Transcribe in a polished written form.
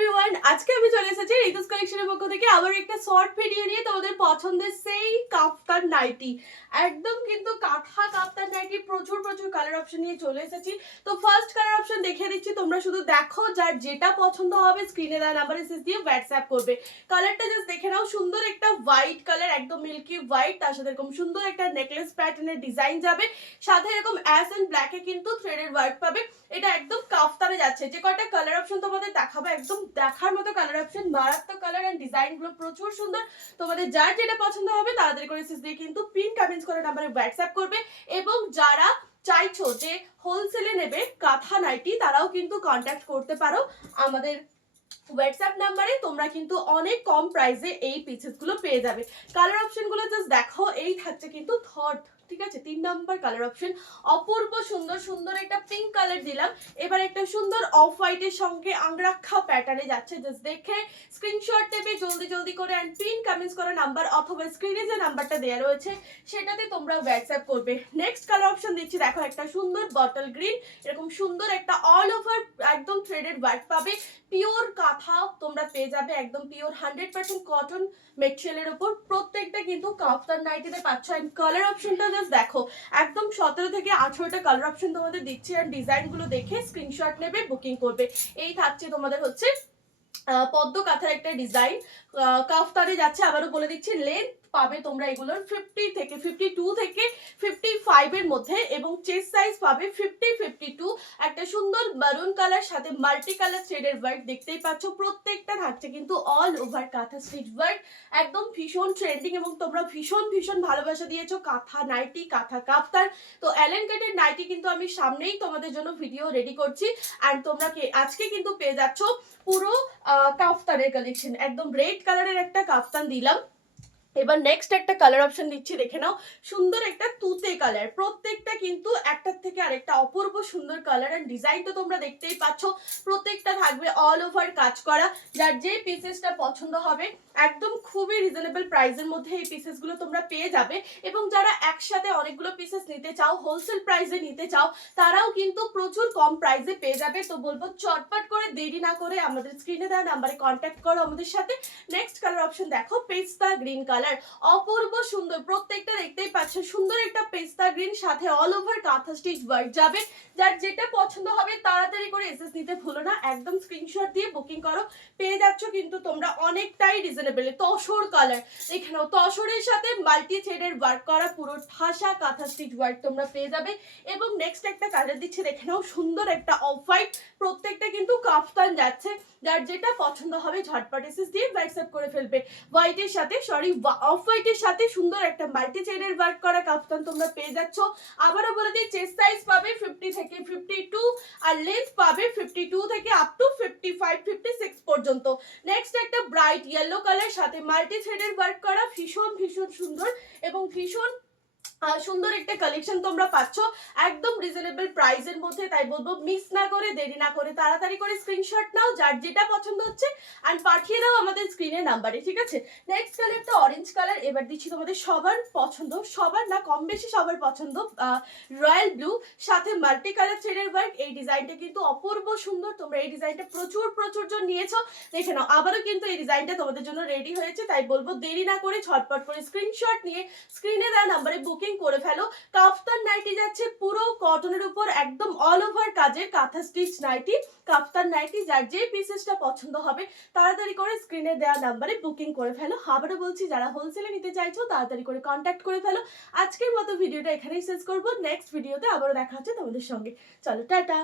Everyone, আজকে আমি চলে এসেছি ঋতুস কালেকশনের পক্ষ থেকে আবার একটা শর্ট ভিডিও নিয়ে। তোমাদের পছন্দের সেই কাফতান নাইটি, একদম কিন্তু কাঁথা কাফতান নাইটি প্রচুর প্রচুর কালার অপশন নিয়ে চলে এসেছি। তো ফার্স্ট কালার অপশন দেখিয়ে দিচ্ছি, তোমরা শুধু দেখো, যার যেটা পছন্দ হবে স্ক্রিনে দেওয়া নাম্বারে এসএস দিয়ে হোয়াটসঅ্যাপ করবে। কালারটা জাস্ট দেখে নাও, সুন্দর একটা হোয়াইট কালার, একদম মিল্কি হোয়াইট, তার সাথে এরকম সুন্দর একটা নেকলেস প্যাটার্নের ডিজাইন যাবে, সাথে এরকম অ্যাশ এন্ড ব্ল্যাকে কিন্তু থ্রেডের ওয়ার্ক পাবে। এটা একদম কাফতানে যাচ্ছে। যে কয়টা কালার অপশন তোমাদের দেখাবো, একদম দেখার মতো কালার অপশন, মারাত্মক কালার এন্ড ডিজাইন গুলো প্রচুর সুন্দর। তোমাদের যার যেটা পছন্দ হবে তাড়াতাড়ি করে এসএস দিয়ে কিন্তু পিন কমেন্টস করে নাম্বারে হোয়াটসঅ্যাপ করবে। এবং যারা চাইছো যে হোলসেলে নেবে কাঁথা নাইটি, তারাও কিন্তু কন্ট্যাক্ট করতে পারো আমাদের হোয়াটসঅ্যাপ নাম্বারে। তোমরা কিন্তু অনেক কম প্রাইসে এই পিসেস গুলো পেয়ে যাবে। কালার অপশন গুলো জাস্ট দেখো, এই থাকছে কিন্তু থার্ড, ঠিক আছে, 3 নাম্বার কালার অপশন। অপূর্ব সুন্দর সুন্দর একটা পিঙ্ক কালার দিলাম, এবার একটা সুন্দর অফ হোয়াইটের সঙ্গে আংরাক্ষা প্যাটার্নে যাচ্ছে। জাস্ট দেখে স্ক্রিনশট নেবে জলদি জলদি করে এন্ড পিন কমেন্টস করা নাম্বার অথবা স্ক্রিনে যে নাম্বারটা দেওয়া রয়েছে সেটাতে তোমরা হোয়াটসঅ্যাপ করবে। নেক্সট কালার অপশন দিচ্ছি, দেখো একটা সুন্দর বটল গ্রিন, এরকম সুন্দর একটা অল ওভার একদম থ্রেডেড ওয়ার্ক পাবে, পিওর কাঁথা তোমরা পেয়ে যাবে, একদম পিওর 100% কটন মেটেরিয়ালের উপর। প্রত্যেকটা কিন্তু কাফতান নাইটিতে পাচ্ছ। এন্ড কালার অপশনটা জাস্ট দেখো, একদম 17 থেকে 18টা কালার অপশন তোমাদের দিচ্ছি। আর ডিজাইন গুলো দেখে স্ক্রিনশট নেবে, বুকিং করবে। এই থাকছে তোমাদের হচ্ছে পদ্ম কাঁথার একটা ডিজাইন, কাফতানে যাচ্ছে। আবারও বলে দিচ্ছি, লেন্থ পাবে তোমরা এগুলোর 50 থেকে 52 থেকে 55 এর মধ্যে, এবং চেস্ট সাইজ পাবে 50-52। একটা সুন্দর মারুন কালার সাথে মাল্টি কালার থ্রেডের ওয়ার্ক দেখতেই পাচ্ছ। প্রত্যেকটা থাকছে কিন্তু অল ওভার কাঁথা স্টিচ ওয়ার্ক, একদম ভীষণ ট্রেন্ডিং, এবং তোমরা ভীষণ ভীষণ ভালোবাসা দিয়েছো কাঁথা নাইটি, কাঁথা কাফতান। তো অ্যালেন কাটের নাইটি কিন্তু আমি সামনেই তোমাদের জন্য ভিডিও রেডি করছি। আর তোমরা আজকে কিন্তু পেয়ে যাচ্ছ পুরো কাফতানের কালেকশন। একদম রেড কালারের একটা কাফতান দিলাম। এবার নেক্সট একটা কালার অপশন দিচ্ছি, দেখে নাও, সুন্দর একটা তুতে কালার। প্রত্যেকটা কিন্তু একটার থেকে আরেকটা অপূর্ব সুন্দর কালার এন্ড ডিজাইন তো তোমরা দেখতেই পাচ্ছ। প্রত্যেকটা থাকবে অল ওভার কাজ করা। যার যে পিসেসটা পছন্দ হবে একদম খুবই রিজনেবল প্রাইসের মধ্যে এই পিসেস গুলো তোমরা পেয়ে যাবে। এবং যারা একসাথে অনেকগুলো পিসেস নিতে চাও, হোলসেল প্রাইসে নিতে চাও, তারাও কিন্তু প্রচুর কম প্রাইসে পেয়ে যাবে। তো বলবো চটপট করে, দেরি না করে আমাদের স্ক্রিনে দেওয়া নাম্বারে কন্ট্যাক্ট করো আমাদের সাথে। নেক্সট কালার অপশন দেখো, পেস্তা গ্রিন কালার, অপূর্ব সুন্দর। প্রত্যেকটা দেখতেই পাচ্ছ সুন্দর একটা পেস্তা গ্রিন, সাথে অল ওভার কাঁথা স্টিচ ওয়ার্ক যাবে। যার যেটা পছন্দ হবে তাড়াতাড়ি করে এসএস নিতে ভুলো না, একদম স্ক্রিনশট দিয়ে বুকিং করো। পেয়ে যাচ্ছ কিন্তু তোমরা অনেকটাই রিজনেবলে। তসর কালার, দেখে নাও, তসরের সাথে মাল্টি থ্রেডের ওয়ার্ক করা পুরো ঠাসা কাঁথা স্টিচ ওয়ার্ক তোমরা পেয়ে যাবে। এবং নেক্সট একটা কালার দিচ্ছি, দেখে নাও, সুন্দর একটা অফ হোয়াইট। প্রত্যেকটা কিন্তু কাফতান যাচ্ছে। যার যেটা পছন্দ হবে ঝটপট এসএস দিয়ে হোয়াটসঅ্যাপ করে ফেলবে। হোয়াইটের সাথে অফ হোয়াইটের সাথে সুন্দর একটা মাল্টি চেইনের ওয়ার্ক করা কাফতান তোমরা পেয়ে যাচ্ছ। আবারও বলে দিই, চেস্ট সাইজ পাবে 50 থেকে 52, আর লেন্থ পাবে 52 থেকে আপ টু 55-56 পর্যন্ত। নেক্সট একটা ব্রাইট ইয়েলো কালার সাথে মাল্টি থ্রেডের ওয়ার্ক করা, ভীষণ ভীষণ সুন্দর এবং ভীষণ সুন্দর একটা কালেকশন তোমরা পাচ্ছ একদম রিজনেবল প্রাইসের মধ্যে। তাই বলবো মিস না করে, দেরি না করে তাড়াতাড়ি করে স্ক্রিনশট নাও, যার যেটা পছন্দ হচ্ছে এন্ড পাঠিয়ে দাও আমাদের স্ক্রিনের নাম্বারে, ঠিক আছে। নেক্সট কালারটা অরেঞ্জ কালার। এবার দিচ্ছি তোমাদের সবার পছন্দ, সবার না কম বেশি সবার পছন্দ, রয়্যাল ব্লু সাথে মাল্টি কালার থ্রেডের ওয়ার্ক। এই ডিজাইনটা কিন্তু অপূর্ব সুন্দর। তোমরা এই ডিজাইনটা প্রচুর প্রচুর জন নিয়েছো, দেখে নাও আবারও কিন্তু এই ডিজাইনটা তোমাদের জন্য রেডি হয়েছে। তাই বলবো দেরি না করে ঝটপট করে স্ক্রিনশট নিয়ে স্ক্রিনে দেওয়া নাম্বারে বুকিং করে ফেলো। কাফতান নাইটি যাচ্ছে পুরো কটনের উপর, একদম অল ওভার কাজের কাঁথা স্টিচ নাইটি, কাফতান নাইটি। যার যে পিসেসটা পছন্দ হবে তাড়াতাড়ি করে স্ক্রিনে দেওয়া নাম্বারে বুকিং করে ফেলো। আবারও বলছি, যারা হোলসেলে নিতে চাইছো তাড়াতাড়ি করে কন্ট্যাক্ট করে ফেলো। আজকের মতো ভিডিওটা এখানেই শেষ করবো। নেক্সট ভিডিওতে আবারও দেখা হচ্ছে তোমাদের সঙ্গে। চলো, টাটা।